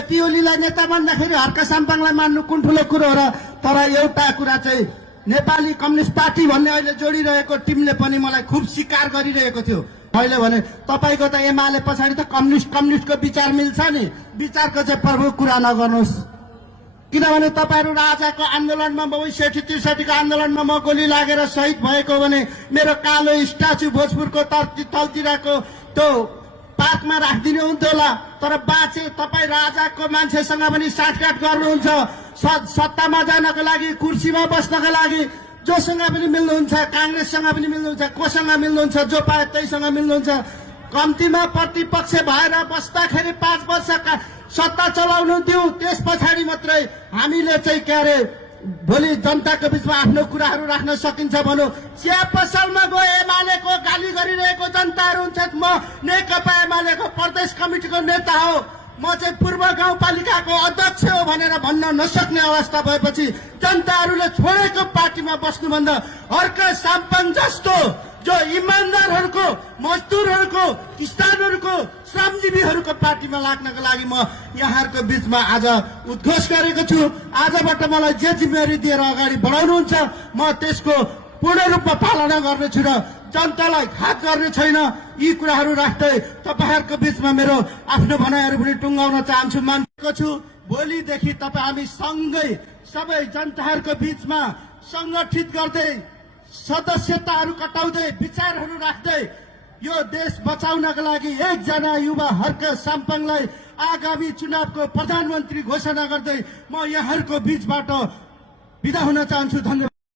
पिओलीलाई नेता भन्दाखेरि हर्क साम्पाङलाई मान्नु कुन ठुलो कुरो हो र तर एउटा कुरा चाहिँ नेपाली कम्युनिस्ट पार्टी भन्ने अहिले जोडिरहेको टिमले पनि मलाई खुब स्वीकार गरिरहेको थियो। मैले भने तपाईको त एमाले पछाडि त कम्युनिस्टको विचार मिल्छ नि, विचारको चाहिँ प्रभु कुरा नगर्नुहोस्। किनभने तपाईहरु राजाको आन्दोलनमा ६३ को आन्दोलनमा म गोली लागेर शहीद भएको भने मेरो कालो स्ट्याचु भोजपुरको तलतिरको त्यो पार्कमा राखिदिनु हुन्थ्यो होला। तर बाँचे तपाईँ राजाको मान्छेसँग पनि साटकाट गर्नुहुन्छ, सत्तामा जानको लागि, कुर्सीमा बस्नको लागि जोसँग पनि मिल्नुहुन्छ, कांग्रेससँग पनि मिल्नुहुन्छ, कोसँग मिल्नुहुन्छ, जो पाए त्यहीसँग मिल्नुहुन्छ। कम्तीमा प्रतिपक्ष भएर बस्दाखेरि 5 वर्ष सत्ता चलाउनु दिउ, त्यस पछाडि मात्रै हामीले चाहिँ के अरे भोलि जनताको बीचमा आफ्नो कुराहरू राख्न सकिन्छ भनौँ। चिया पसलमा गए एमालेको गाली गरिरहेको जनताहरू हुन्छ। म नेकपा एमालेको प्रदेश कमिटिको नेता हो, म चाहिँ पूर्व गाउँपालिकाको अध्यक्ष हो भनेर भन्न नसक्ने अवस्था भएपछि जनताहरूले छोडेको पार्टीमा बस्नुभन्दा हर्क साम्पाङ जस्तो जो इमानदारहरूको, मजदुरहरूको, किसानहरूको, श्रमजीवीहरूको पार्टीमा लाग्नको लागि म यहाँहरूको बीचमा आज उद्घोष गरेको छु। आजबाट मलाई जे जिम्मेवारी दिएर अगाडि बढाउनुहुन्छ म त्यसको पूर्ण रूपमा पालना गर्नेछु र जनतालाई घात गर्ने छैन। यी कुराहरू राख्दै तपाईहरुको बीचमा मेरो आफ्नो भनाइहरू पनि टुङ्गाउन चाहन्छु, मानेको छु। भोलिदेखि तपाईँ हामी सँगै सबै जनताहरूको बीचमा संगठित गर्दै सदस्यताहरू कटाउँदै विचारहरू राख्दै यो देश बचाउनका लागि एकजना युवा हर्क साम्पाङलाई आगामी चुनावको प्रधानमन्त्री घोषणा गर्दै म यहाँहरूको बीचबाट बिदा हुन चाहन्छु। धन्यवाद।